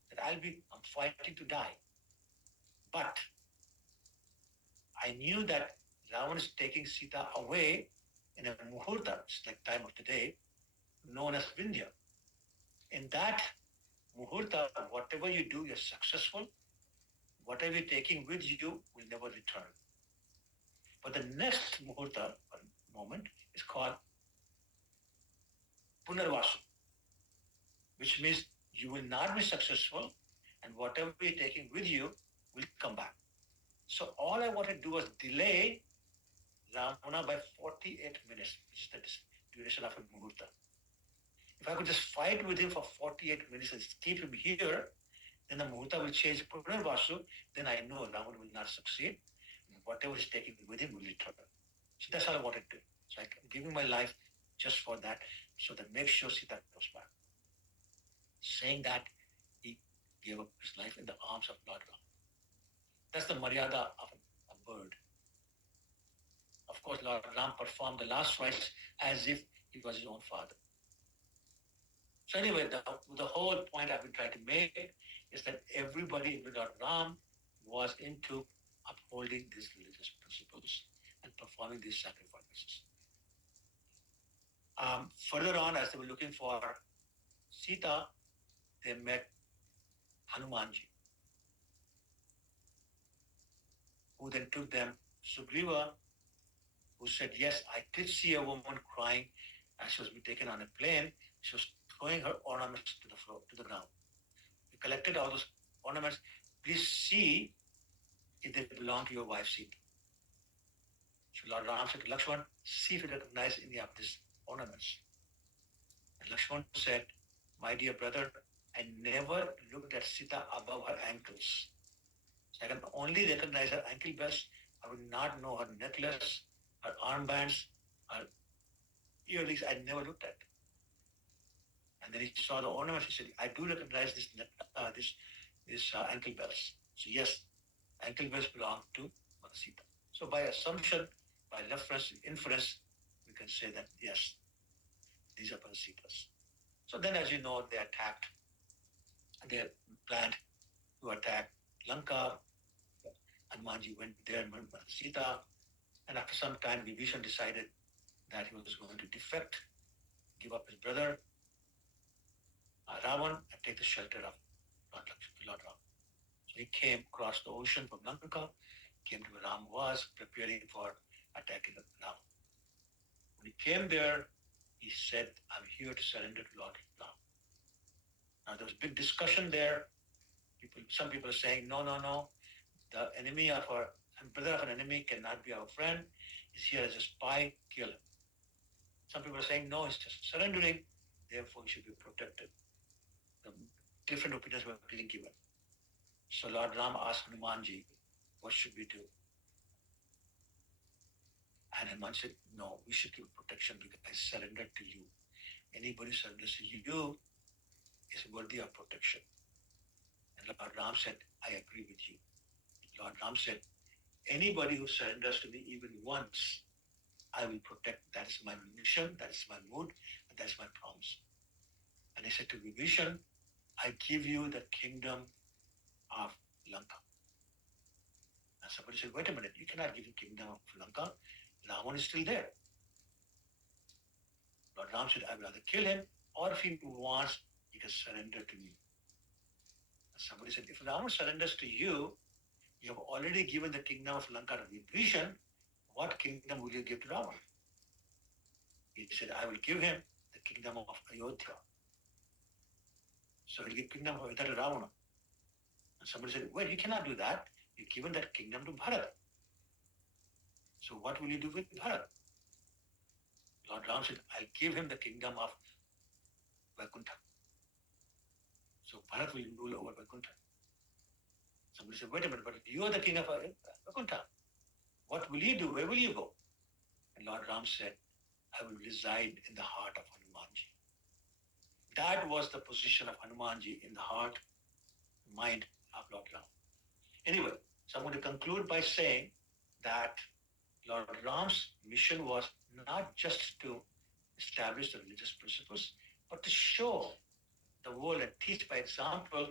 that I'm fighting to die. But I knew that Ravan is taking Sita away in a muhurta, it's like time of the day, known as Vindhya. In that muhurta, whatever you do, you're successful. Whatever you're taking with you will never return. But the next muhurta or moment is called punarvasu, which means you will not be successful, and whatever you're taking with you will come back. So all I wanted to do was delay Ravana by 48 minutes, which is the duration of a muhurta. If I could just fight with him for 48 minutes and keep him here, then the muhurta will change punarvasu, then I know Ravana will not succeed. Whatever he's taking with him will return. So that's all I wanted to do. So I'm giving my life just for that, so that make sure Sita comes back. Saying that, he gave up his life in the arms of Lord Ram. That's the maryada of a bird. Of course, Lord Ram performed the last rites as if he was his own father. So anyway, the whole point I've been trying to make is that everybody with Lord Ram was into upholding these religious principles and performing these sacrifices. Further on, as they were looking for Sita, they met Hanumanji, who then took them Sugriva, who said, "Yes, I did see a woman crying as she was being taken on a plane. She was throwing her ornaments to the floor, to the ground. We collected all those ornaments. Please see if they belong to your wife Sita. So Lord Ram said to Lakshman, see if you recognize any of these ornaments. And Lakshman said, my dear brother, I never looked at Sita above her ankles. So I can only recognize her ankle belts. I would not know her necklace, her armbands, her earrings. I never looked at. And then he saw the ornaments. He said, I do recognize this ankle belts. So yes, ankle belts belong to Mother Sita. So by assumption, by reference, inference, we can say that yes, these are Mother Sitas. So then, as you know, they attacked. They planned to attack Lanka. Hanumanji went there, met Mother Sita, and after some time, Vibhishan decided that he was going to defect, give up his brother Ravan, and take the shelter of Lord Ram. So he came across the ocean from Lanka, came to where Ram was, preparing for attacking Ram. When he came there, he said, I'm here to surrender to Lord Ram. Now there was big discussion there. Some people are saying, no, no, no. The enemy of our brother of an enemy cannot be our friend. He's here as a spy, kill him. Some people are saying, no, he's just surrendering, therefore he should be protected. The different opinions were being given. So Lord Ram asked Hanumanji, what should we do? And Hanuman said, no, we should give protection because I surrendered to you. Anybody who surrenders to you is worthy of protection. And Lord Ram said, I agree with you. Lord Ram said, anybody who surrenders to me even once, I will protect. That is my mission, that is my mood, and that is my promise. And he said to Vibhishan, I give you the kingdom of Lanka. And somebody said, wait a minute, you cannot give the kingdom of Lanka. Ravan is still there. Lord Ram said, I will either kill him, or if he wants, he can surrender to me. And somebody said, if Ravan surrenders to you, you have already given the kingdom of Lanka to Vibhishan. What kingdom will you give to Ravan? He said, I will give him the kingdom of Ayodhya. So he'll give kingdom of Ayodhya to Ravana. And somebody said, well, you cannot do that. You've given that kingdom to Bharat. So what will you do with Bharat? Lord Ram said, I'll give him the kingdom of Vaikuntha. So Bharat will rule over Vaikuntha. Somebody said, wait a minute, but you are the king of Vaikuntha. What will you do? Where will you go? And Lord Ram said, I will reside in the heart of Hanumanji. That was the position of Hanumanji in the heart, mind of Lord Ram. Anyway, so I'm going to conclude by saying that Lord Ram's mission was not just to establish the religious principles, but to show the world and teach by example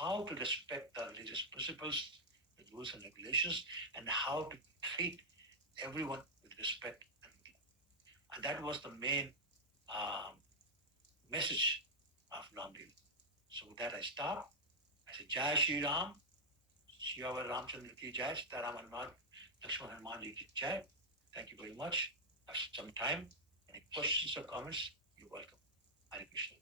how to respect the religious principles, the rules and regulations, and how to treat everyone with respect and love. And that was the main um, message of Ramdev. So with that, I stop. I say, Jai Shri Ram, Shiva Ramchandra ki Jai, Sitaram Hanuman, Lakshman Hanuman ji ki Jai. Thank you very much. Have some time. Any questions or comments? You're welcome. Hare Krishna.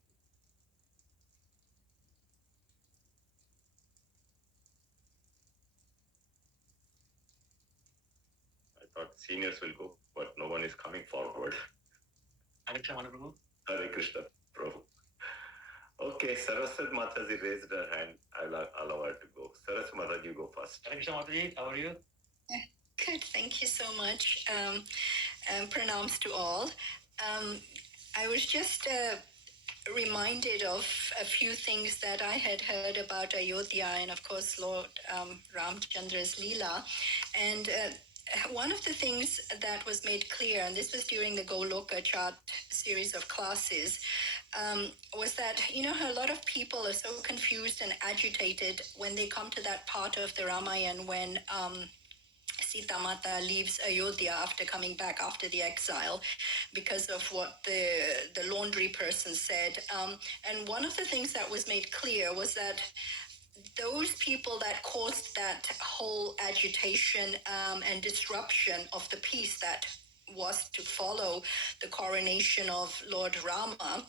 I thought seniors will go, but no one is coming forward. Hare Krishna, Prabhu. Hare Krishna, Prabhu. Okay, Saraswat Mataji raised her hand. I'll allow her to go. Saraswat Mataji, you go first. Hare Krishna, Mataji. How are you? Good, thank you so much. Pranams to all. I was just reminded of a few things that I had heard about Ayodhya and, of course, Lord Ramchandra's Leela. And one of the things that was made clear, and this was during the Goloka Chat series of classes, was that, you know, how a lot of people are so confused and agitated when they come to that part of the Ramayana when Sita Mata leaves Ayodhya after coming back after the exile because of what the laundry person said. And one of the things that was made clear was that those people that caused that whole agitation and disruption of the peace that was to follow the coronation of Lord Rama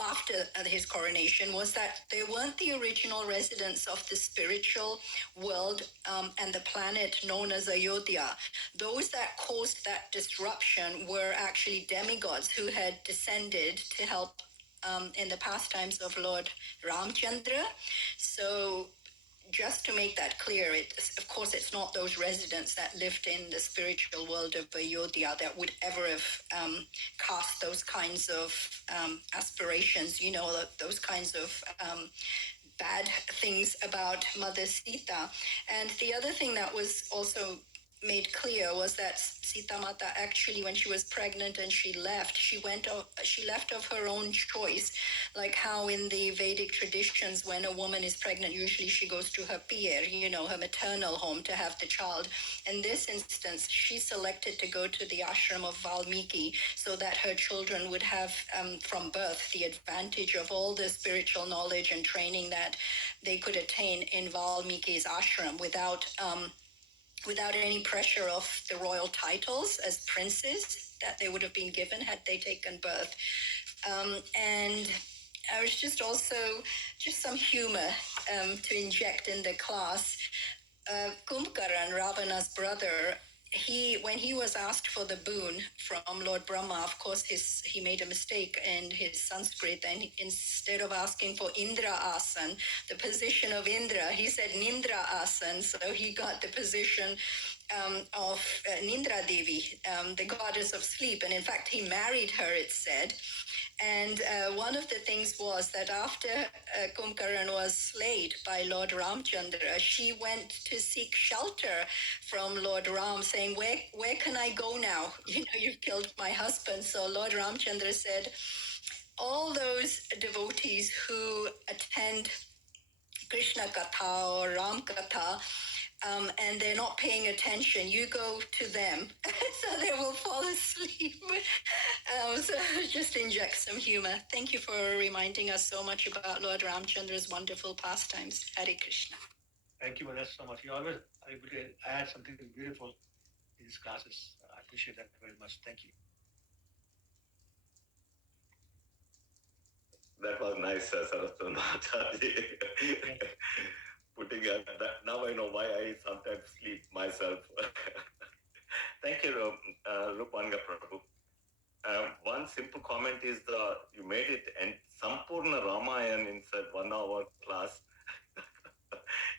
after his coronation was that they weren't the original residents of the spiritual world and the planet known as Ayodhya. Those that caused that disruption were actually demigods who had descended to help in the pastimes of Lord Ramchandra. So just to make that clear, of course, it's not those residents that lived in the spiritual world of Ayodhya that would ever have cast those kinds of aspirations, those kinds of bad things about Mother Sita. And the other thing that was also made clear was that Sita Mata actually, when she was pregnant and she left, she left of her own choice, like how in the Vedic traditions, when a woman is pregnant, usually she goes to her pier, her maternal home to have the child. In this instance, she selected to go to the ashram of Valmiki so that her children would have from birth the advantage of all the spiritual knowledge and training that they could attain in Valmiki's ashram without any pressure of the royal titles as princes that they would have been given had they taken birth. And I was just some humor to inject in the class. Kumbkaran, Ravana's brother, when he was asked for the boon from Lord Brahma, of course he made a mistake in his Sanskrit, and instead of asking for Indra Asan, the position of Indra, he said Nindra Asan, so he got the position of Nindra Devi, the goddess of sleep, and in fact he married her, it's said. And one of the things was that after Kumbkaran was slayed by Lord Ramchandra, she went to seek shelter from Lord Ram, saying, where can I go now? You've killed my husband. So Lord Ramchandra said, all those devotees who attend Krishna Katha or Ram Katha, and they're not paying attention, you go to them so they will fall asleep. So just inject some humor. Thank you for reminding us so much about Lord Ramchandra's wonderful pastimes. Hare Krishna. Thank you, Vanessa, so much. You always are able to add something beautiful in these classes. I appreciate that very much. Thank you. That was nice, Saraswati Mataji. Putting that, now I know why I sometimes sleep myself. Thank you, Rupanga Prabhu. One simple comment is you made it and Sampurna Ramayana in 1 hour class.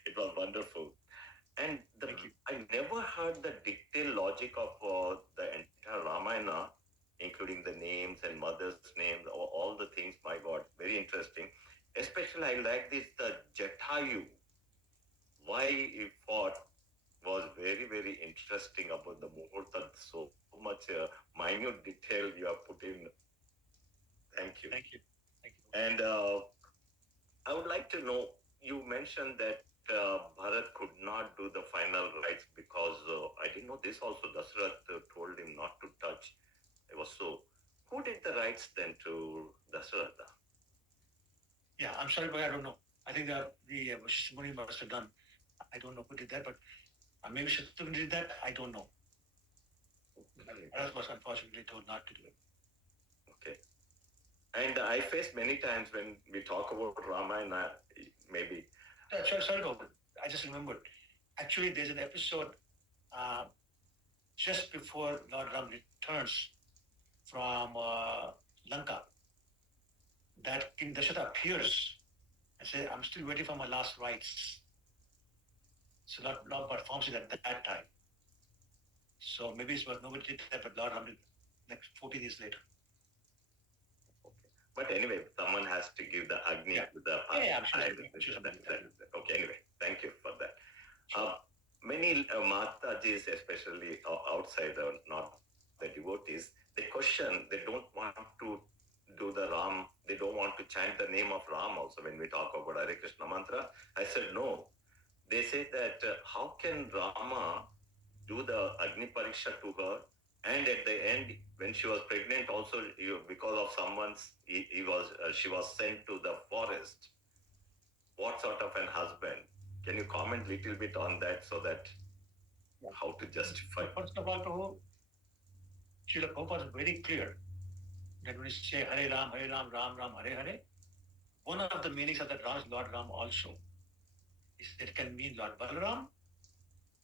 It was wonderful. And I never heard the detailed logic of the entire Ramayana, including the names and mother's names, all the things. My God, very interesting. Especially, I like this the Jatayu. Why he fought was very, very interesting about the Muhurta. So much minute detail you have put in. Thank you. Thank you. Thank you. And I would like to know, you mentioned that Bharat could not do the final rites because I didn't know this also. Dasarath told him not to touch. It was so. Who did the rites then to Dasaratha? Yeah, I'm sorry, but I don't know. I think the Muni must have done. I don't know who did that, but maybe Shatrughan did that. I don't know. Bharat was unfortunately told not to do it. Okay. And I faced many times when we talk about Ramayana, maybe. Sorry, I just remembered. Actually, there's an episode just before Lord Ram returns from Lanka that King Dasharatha appears and says, I'm still waiting for my last rites. So Lord performs it at that time. So maybe it's what nobody did that, but Lord Ram did next 14 years later. But anyway, someone has to give the Agni to the I'm sure. Okay, anyway, thank you for that. Sure. Many Matajis, especially outside, not the devotees, they question, they don't want to do the Ram, they don't want to chant the name of Ram also when we talk about Hare Krishna mantra. I said, no. They say that how can Rama do the Agni Pariksha to her? And at the end, when she was pregnant, also because of someone's, she was sent to the forest. What sort of an husband? Can you comment a little bit on that so that how to justify? First of all, Prabhu, Srila Prabhupada is very clear that when you say Hare Ram, Ram Ram, Hare Hare, one of the meanings of that Ram is Lord Ram also. Is it can mean Lord Balaram.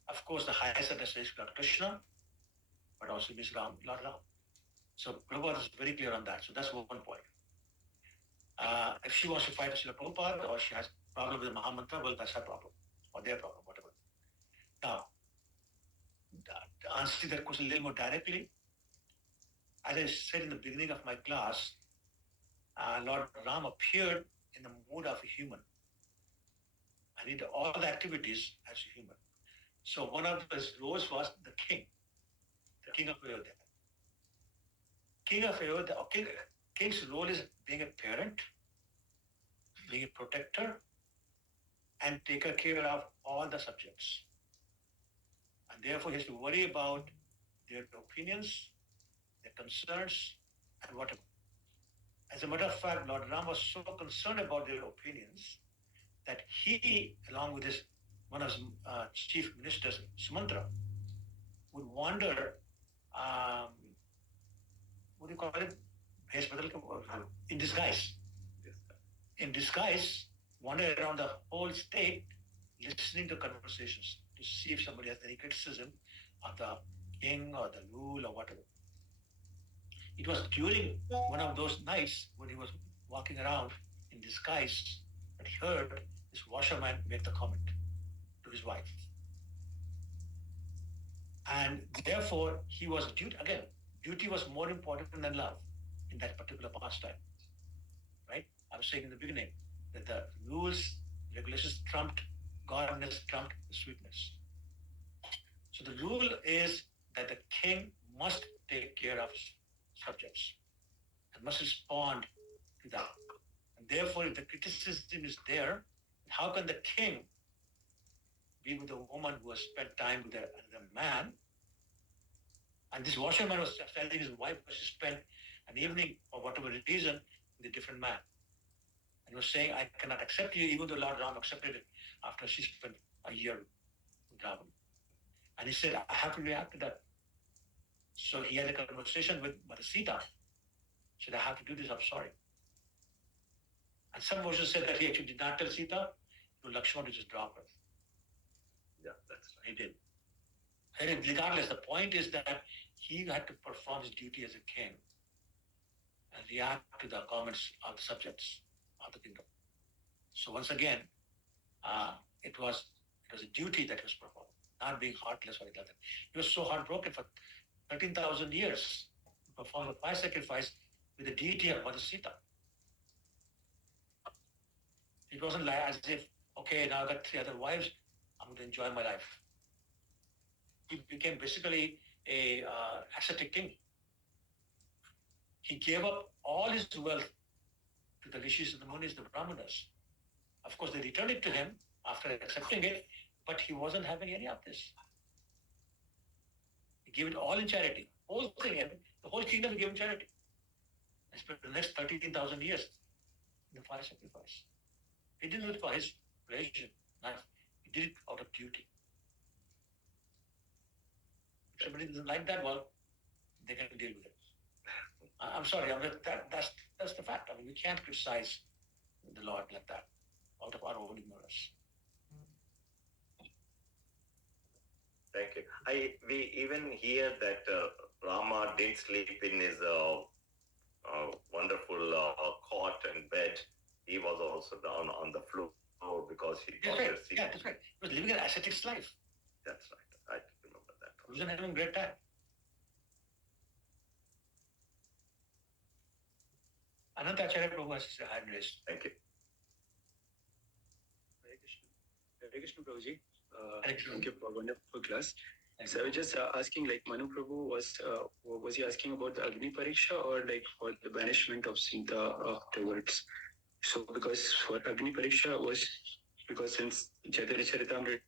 Of course, the highest address is Lord Krishna, but also means Lord Ram. So Prabhupada is very clear on that. So that's one point. If she wants to fight Srila Prabhupada or she has problem with the Mahamantra, well, that's her problem or their problem, whatever. Now, to answer that question a little more directly, as I said in the beginning of my class, Lord Ram appeared in the mood of a human and he did all the activities as a human. So one of his roles was the king of Ayodhya. King of Ayodhya, king's role is being a parent, being a protector, and take care of all the subjects. And therefore, he has to worry about their opinions, their concerns, and whatever. As a matter of fact, Lord Ram was so concerned about their opinions that he, along with his one of his chief ministers, Sumantra, would wander. What do you call it? In disguise. In disguise, wander around the whole state, listening to conversations to see if somebody has any criticism of the king or the rule or whatever. It was during one of those nights when he was walking around in disguise that he heard this washerman make the comment to his wife. And therefore, he was duty was more important than love in that particular pastime. Right? I was saying in the beginning that the rules, regulations trumped godness, trumped sweetness. So the rule is that the king must take care of his subjects and must respond to that. And therefore, if the criticism is there, how can the king be with a woman who has spent time with another man? And this washerman was telling his wife that she spent an evening for whatever reason with a different man. And he was saying, I cannot accept you, even though Lord Ram accepted it after she spent a year with Ravan. And he said, I have to react to that. So he had a conversation with Mother Sita. He said, I have to do this, I'm sorry. And some versions said that he actually did not tell Sita, to Lakshmana to just drop her. Yeah, that's right. He did. And regardless, the point is that he had to perform his duty as a king and react to the comments of the subjects of the kingdom. So once again, it was a duty that he was performing, not being heartless or anything like that. He was so heartbroken for 13,000 years to perform a fire sacrifice with the deity of Mother Sita. It wasn't like as if, okay, now I've got 3 other wives, I'm going to enjoy my life. He became basically a ascetic king. He gave up all his wealth to the rishis, the munis, the brahmanas. Of course, they returned it to him after accepting it, but he wasn't having any of this. He gave it all in charity. Whole thing, the whole kingdom he gave in charity. And spent the next 13,000 years in the fire sacrifice. He didn't do it for his pleasure. He did it out of duty. If somebody doesn't like that, well, they can deal with it. I'm sorry, that's the fact. I mean, we can't criticize the Lord like that out of our own ignorance. Thank you. We even hear that Rama didn't sleep in his wonderful cot and bed. He was also down on the floor because he got right. sick. Yeah, that's right. He was living an ascetic life. That's right. I remember that. He wasn't having a great time. Anantacharya Prabhu has his hand raised. Thank you. Hare Krishna Prabhuji. Hare Krishna. Thank you for a wonderful class. Thank So I you. was just asking, like Manu Prabhu was he asking about the Agni Pariksha or like for the banishment of Sita afterwards? So because for Agni Pariksha was because since Chaitanya Charitamrita